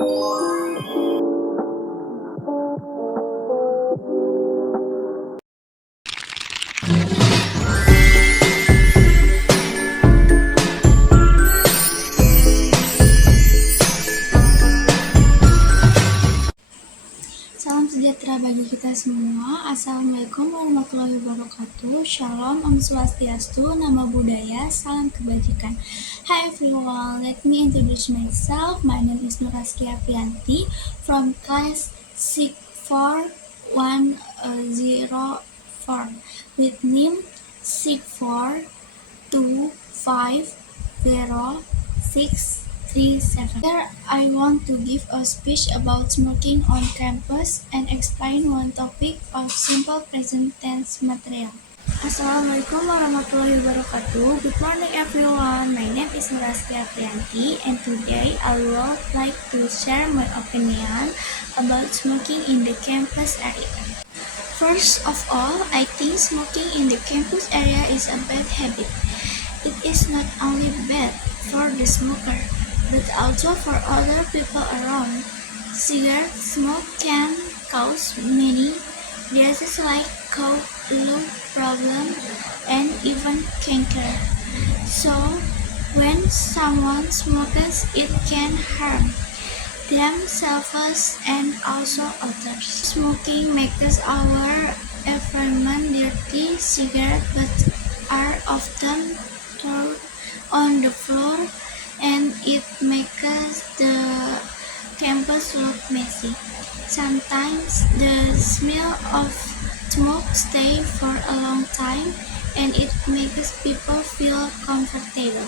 Salam sejahtera bagi kita semua. Assalamualaikum warahmatullahi wabarakatuh. Shalom, Om Swastiastu, Namo Buddhaya, Salam Kebajikan. Hi everyone, let me introduce myself. My name is Nuraskia Priyanti from class 64104 with name 6425067. Here I want to give a speech about smoking on campus and explain one topic of simple present tense material. Assalamualaikum warahmatullahi wabarakatuh. Good morning everyone. My name is Nuraskia Priyanti and today I would like to share my opinion about smoking in the campus area. First of all, I think smoking in the campus area is a bad habit. It is not only bad for the smoker, but also for other people around. Cigarette smoke can cause many diseases like cough, lung problem, and even cancer. So, when someone smokes, it can harm themselves and also others. Smoking makes our environment dirty. Cigarettes butts are often thrown on the floor and it makes the campus look messy. Sometimes the smell of smoke stays for a long time and it makes people feel comfortable.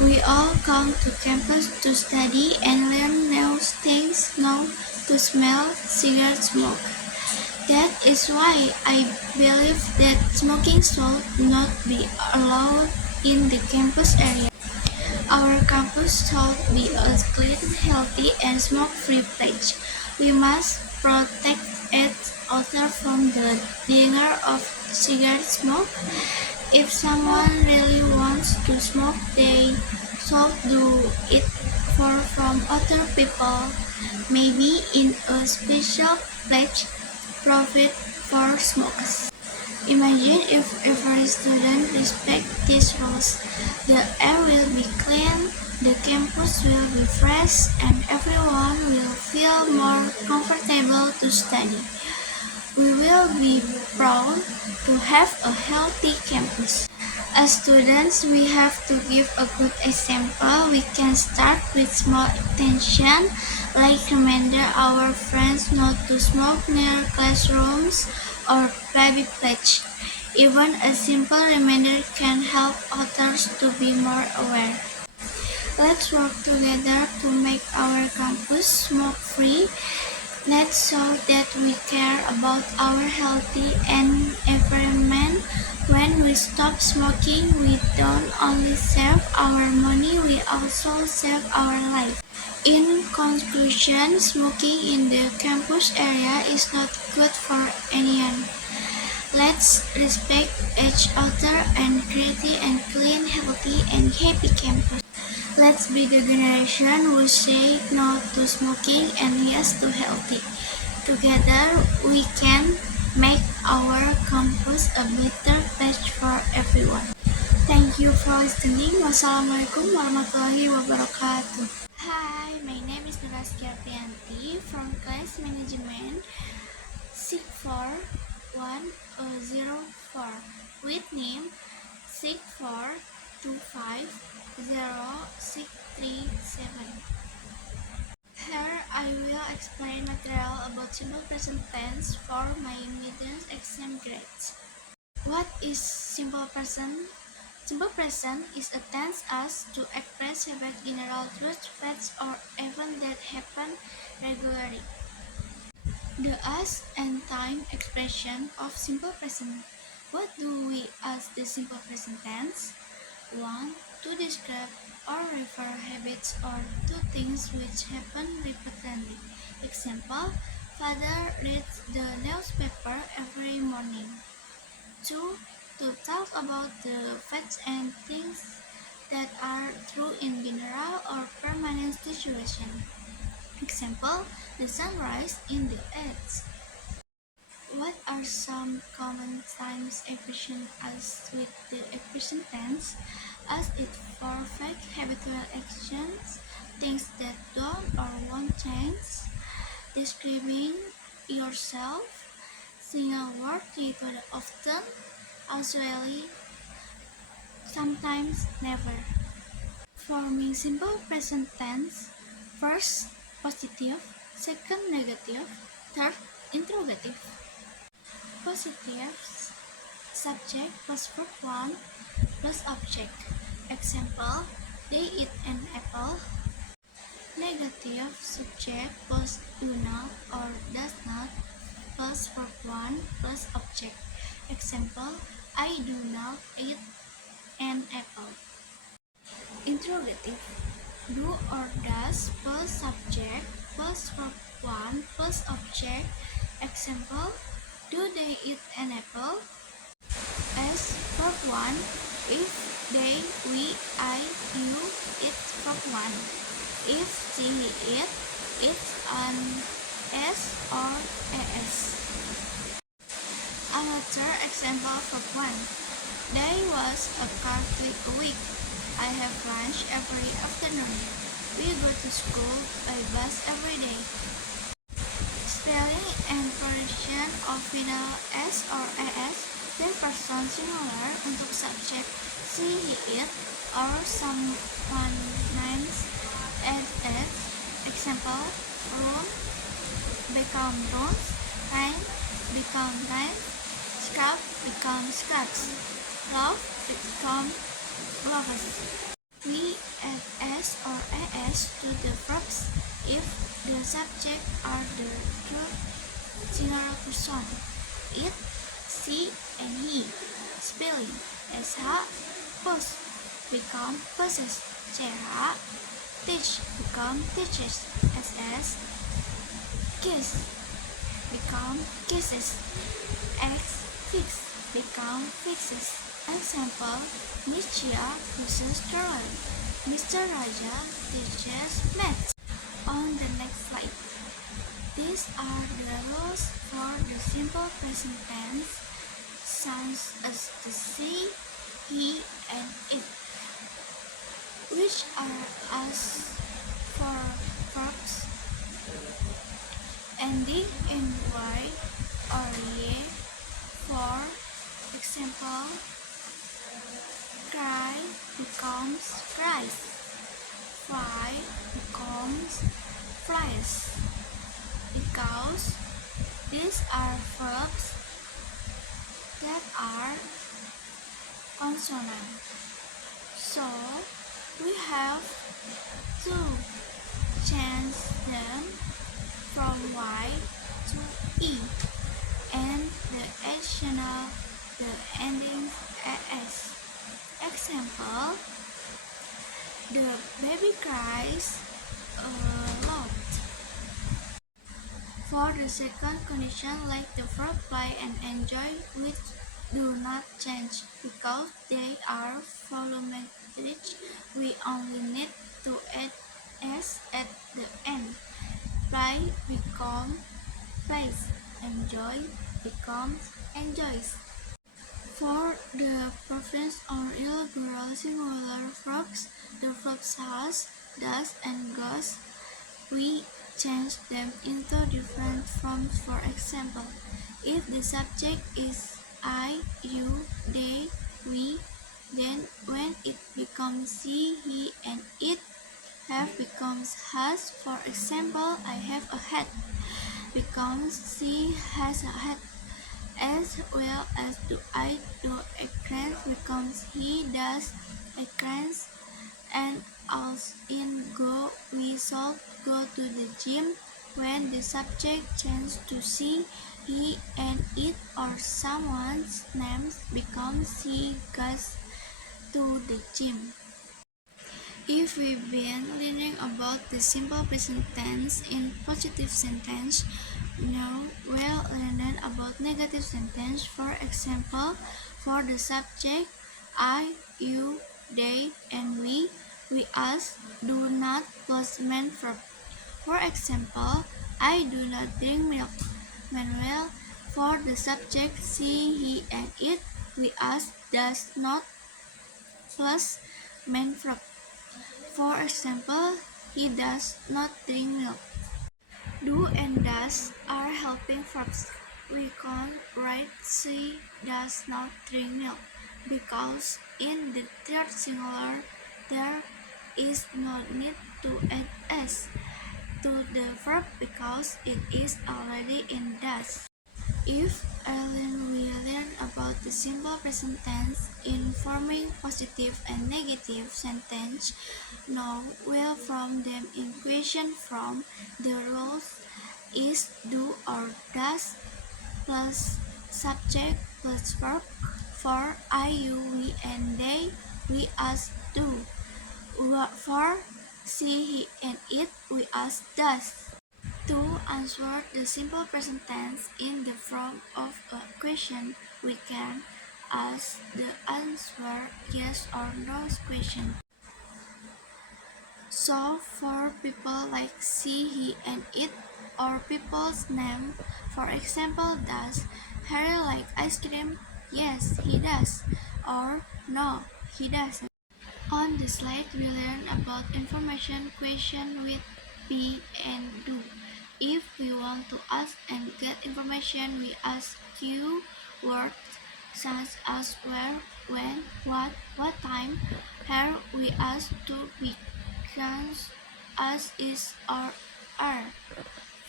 We all come to campus to study and learn new things, not to smell cigarette smoke. That is why I believe that smoking should not be allowed in the campus area. Our campus should be a clean, healthy, and smoke-free place. We must protect each other from the danger of cigarette smoke. If someone really wants to smoke, they should do it far from other people, maybe in a special place provided for smokers. Imagine if every student respects these rules. The air will be clean, the campus will be fresh, and everyone will feel more comfortable to study. We will be proud to have a healthy campus. As students, we have to give a good example. We can start with small attention, like remind our friends not to smoke near classrooms or private places. Even a simple reminder can help others to be more aware. Let's work together to make our campus smoke-free. Let's show that we care about our healthy and environment. When we stop smoking, we don't only save our money, we also save our life. In conclusion, smoking in the campus area is not good for anyone. Let's respect each other and create a clean, healthy, and happy campus. Let's be the generation who say no to smoking and yes to healthy. Together, we can make our campus a better place for everyone. Thank you for listening. Wassalamualaikum warahmatullahi wabarakatuh. Hi, my name is Nuraskia Priyanti from class management 64104 with name 6425067. Here I will explain material about simple present tense for my middle exam grades. What is simple present? Simple present is a tense used to express about general truths, facts, or events that happen regularly. The us and time expression of simple present. What do we ask the simple present tense? 1. To describe or refer habits or to things which happen repeatedly. Example, father reads the newspaper every morning. 2. To talk about the facts and things that are true in general or permanent situation. Example, the sunrise in the east. What are some common times expression as with the expression tense? As it perfect habitual actions, things that don't or won't change, describing yourself, single word repeated often, usually, sometimes, never. Forming simple present tense, first positive, second negative, third interrogative. Positives, subject plus verb 1 plus object. Example, they eat an apple. Negative, subject plus do not or does not plus verb 1 plus object. Example, I do not eat an apple. Interrogative, do or does plus subject plus verb 1 plus object. Example, do they eat an apple? As verb 1, if they, we, I, you, it's verb 1. If she, it, it's an S or AS. Another example verb 1. There was a car a week. I have lunch every afternoon. We go to school by bus every day. Spelling and pronunciation of final S or AS, then person singular untuk subjek she, he, it, or someone names as. Example, room become rooms, rain become rain, scarf become scarves, love become lovers. We add S or AS to the verbs if the subject are the third singular person. It, she, and he. Spelling SH, push become pushes. CH, teach become teaches. SS, kiss become kisses. X, fix become fixes. Example, Nietzsche uses Torah. Mr. Raja teaches maths. On the next slide, these are the rules for the simple present tense, such as the she, he, and it, which are as for verbs ending in y or ye. For example, cry becomes cries, fly becomes flies. Because these are verbs that are consonant, so we have to change them from Y to E, and the additional the ending AS. Example, the baby cries a lot. For the second condition, like the verb play and enjoy, which do not change because they are volumetric, we only need to add S at the end. Play becomes plays, enjoy becomes enjoys. For the perfect or irregular singular verbs, the verbs has, does, and goes, we change them into different forms. For example, if the subject is I, you, they, we, then when it becomes she, he, and it, have becomes has. For example, I have a hat becomes she has a hat, as well as do I do a crane becomes he does a crane. And as in go, we should go to the gym. When the subject changes to she, he, and it, or someone's name becomes she goes to the gym. If we've been learning about the simple present tense in positive sentence, now we'll learn about negative sentence. For example, for the subject I, you, they, and we ask do not plus main verb. For example, I do not drink milk. Manuel, for the subject she, he, and it, we ask does not plus main verb. For example, he does not drink milk. Do and does are helping verbs. We can't write she does not drink milk because in the third singular there is no need to add s to the verb because it is already in does. If Ellen we learn about the simple present tense in forming positive and negative sentence, now we'll form them in question from the rules is do or does plus subject plus verb. For I, you, we, and they, we ask do. For she, he, and it, we ask does. To answer the simple present tense in the form of a question, we can ask the answer yes or no question. So for people like she, he, and it, or people's name, for example, does Harry like ice cream? Yes, he does. Or no, he doesn't. On the slide, we learn about information question with be and do. If we want to ask and get information, we ask Q words such as where, when, what time. Here we ask to because as is or are.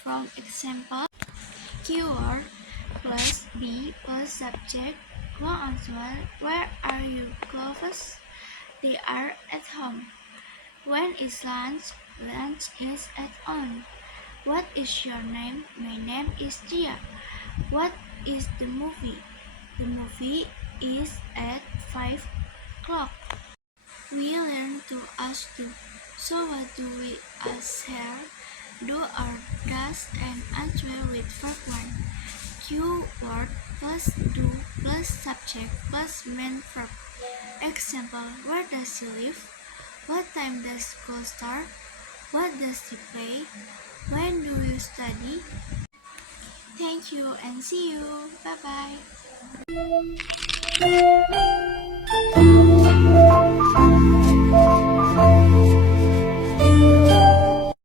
From example, keyword plus be plus subject. One answer, where are your clothes? They are at home. When is lunch? Lunch is at on. What is your name? My name is Tia. What is the movie? The movie is at 5 o'clock. We learn to ask do. So what do we ask here? Do or does and answer with verb 1. Q word plus do plus subject plus main verb. Example, where does he live? What time does school start? What does he play? When do you study? Thank you and see you. Bye bye.